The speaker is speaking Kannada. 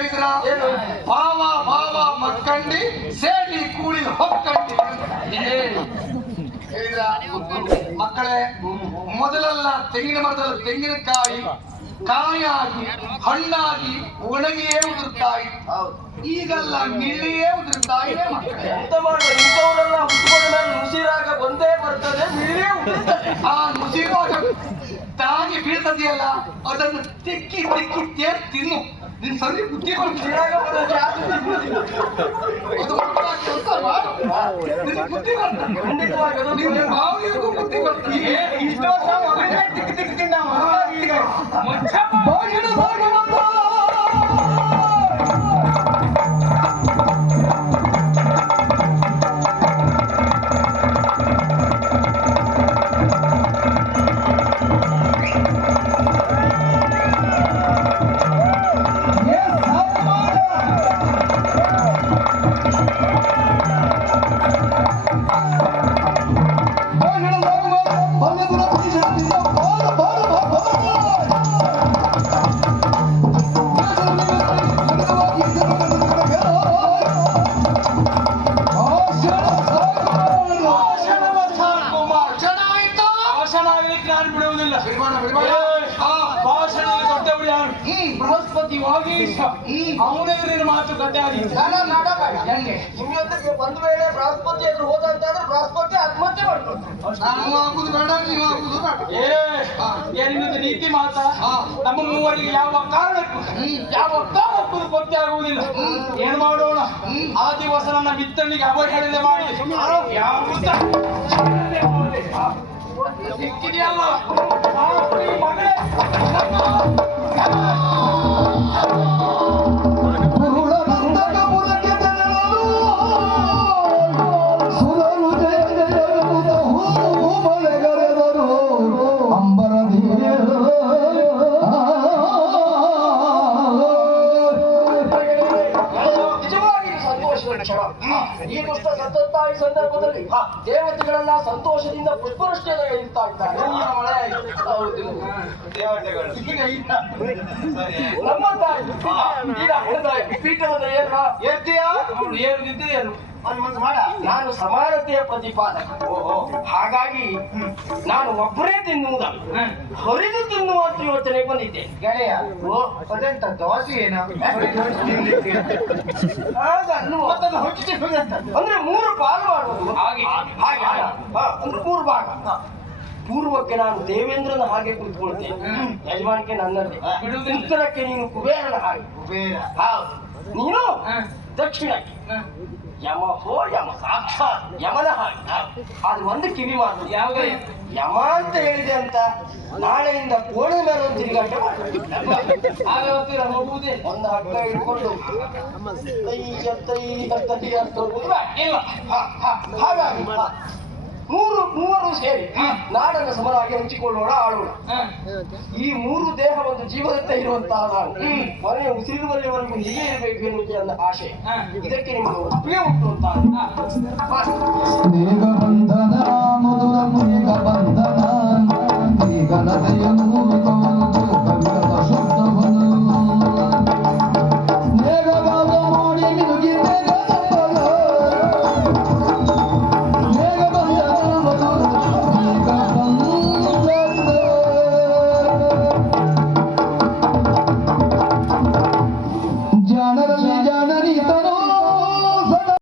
ಕೇಳಿದ್ರ ಏನು? ಭಾವ ಭಾವ ಮಕ್ಕಂಡಿ ಸೇಡಿ ಕೂಡಿ ಹೊಕ್ಕಂಡಿ. ಹೇಳಿದ್ರ? ಮಕ್ಕಳೇ ಮೊದಲೆಲ್ಲ ತೆಂಗಿನ ಮರದಲ್ಲಿ ತೆಂಗಿನಕಾಯಿ ಕಾಯಾಗಿ ಹಣ್ಣಾಗಿ ಒಣಗಿಯೇ ಉದುರ್ತಾ ಇತ್ತು ಹೌದು ಈಗೆಲ್ಲ ಮಿಳ್ಳಿಯೇ ಉದುರ್ತಾ ಇದೆ ಮಕ್ಕಳೇ. ಎಂತ ಮಾಡುವ ಇಂಥವರೆಲ್ಲ ಹುಟ್ಟುಕೊಂಡ ನುಸಿರಾಗ ಬಂದೇ ಬರ್ತದೆ ನಿಲ್ಲಿಯೇ ಉದುರ್ತದೆ ಆ ನುಸಿರಾಗ ತಾಗಿ ಬೀಳ್ತದೆಯಲ್ಲ ಅದನ್ನು ತಿಕ್ಕಿ ತಿಕ್ಕಿ ತೇರ್ ತಿನ್ನು. ನಿನ್ ಸರಿ ಬುದ್ಧಿ ಕೊಡ್ತೀನಿ ಉಸಿರಾಗ ಬರೋದು? ನಾನು ಬಿಡುವುದಿಲ್ಲ. ಭಾಷಣದಲ್ಲಿ ದೊಡ್ಡವರು ಯಾರು. ಬೃಹಸ್ಪತಿ ವಾಗೀಶ. ಅವನೆದುರಿನ ಮಾತುಕತೆ ಆದೀತು ನಾನು ನಡಬೇಡ. ಹೆಂಗೆ? ನಿಮ್ಮೊಂದಿಗೆ ಒಂದು ವೇಳೆ ಬೃಹಸ್ಪತಿ ಎದುರು ಬೃಹಸ್ಪತಿ ಆತ್ಮಹತ್ಯೆ ಮಾಡ್ಕೊಂಡು ಆಗುದು ಬೇಡ ನೀವು ಆಗುದು ಬೇಡ. ಏ ಏನಿದು ನೀತಿ ಮಾತಾ. ನಮ್ಮ ಮೂವರಿಗೆ ಯಾವ ಕಾರಣಕ್ಕೂ ಯಾವ ಕಾರಣಕ್ಕೂ ಪತ್ತೆ ಆಗುವುದಿಲ್ಲ. ಏನ್ ಮಾಡೋಣ? ಆ ದಿವಸ ನನ್ನ ಬಿತ್ತಣ್ಣಿಗೆ ಅವಹೇಳನೆ ಮಾಡಿ. ಯಾವ சிக்கிறியெல்லாம் ಕ್ಷಣ ಈ ದುಷ್ಟ ಸತ್ತಂತಾಯಿ ಸಂದರ್ಭದಲ್ಲಿ ದೇವತೆಗಳೆಲ್ಲ ಸಂತೋಷದಿಂದ ಪುಷ್ಪವೃಷ್ಟಿಯನ್ನು ಇರ್ತಾ ಇದ್ದಾರೆ. ಹೌದು. ನಮ್ಮ ತಾಯಿ ಈಗ ಏನ? ಏನು ನಾನು ಸಮಾನತೆಯ ಪ್ರತಿಪಾದಕ. ಹಾಗಾಗಿ ನಾನು ಒಬ್ಬರೇ ತಿನ್ನುವುದ. ಹೊರಿದು ತಿನ್ನುವಂತ ಯೋಚನೆ ಬಂದಿದ್ದೆ. ಗೆಳೆಯ ಅದೆಂತ ದೋಸೆ ಏನು. ಅಂದ್ರೆ ಮೂರು ಪಾಲು ಮಾಡುವುದು ಹಾಗೆ. ಹಾಗೆ ಅಂದ್ರೆ ಮೂರು ಭಾಗ. ಪೂರ್ವಕ್ಕೆ ನಾನು ದೇವೇಂದ್ರನ ಹಾಗೆ ಕುಳಿತುಕೊಳ್ತೇನೆ ಯಜಮಾನಿಕೆ ನನ್ನಲ್ಲಿ ಉತ್ತರಕ್ಕೆ ನೀನು ಕುಬೇರನ ಹಾಗೆ. ಕುಬೇರ. ಹೌದು. ನೀನು ದಕ್ಷಿಣಕ್ಕೆ. ಯಮ ಹೋ ಯಮ ಸಾಕ್ಷಾತ್ ಯಮನ ಹಾಗೆ. ಅದು ಒಂದು ಕಿವಿ ಮಾತು ಯಾವ ಯಮ ಅಂತ ಹೇಳಿದೆ ಅಂತ ನಾಳೆಯಿಂದ ಕೋಣೆ ಮೇಲೆ ಒಂದು ತಿರುಗಾಟ ಮಾಡ್ಬೇಕು ಒಂದು ಹಗ್ಗ ಇಟ್ಕೊಂಡು ಅಂತ ಹ, ಹ, ಹಾಗಾಗಿ. ಮೂರು ಮೂವರು ಸೇರಿ ನಾಡನ್ನು ಸಮರಾಗಿ ಹಂಚಿಕೊಳ್ಳೋಣ ಆಳೋಣ ಈ ಮೂರು ದೇಹ ಒಂದು ಜೀವದಂತೆ ಇರುವಂತಹ ನಾನು ಮನೆಯ ಉಸಿರಿರುವಲ್ಲಿವರೆಗೂ ಹೀಗೆ ಇರಬೇಕು ಎನ್ನುವುದು ನನ್ನ ಆಶೆ. ಇದಕ್ಕೆ ನಿಮಗೆ ಒಪ್ಪಿಗೆ ಉಂಟು ಅಂತ.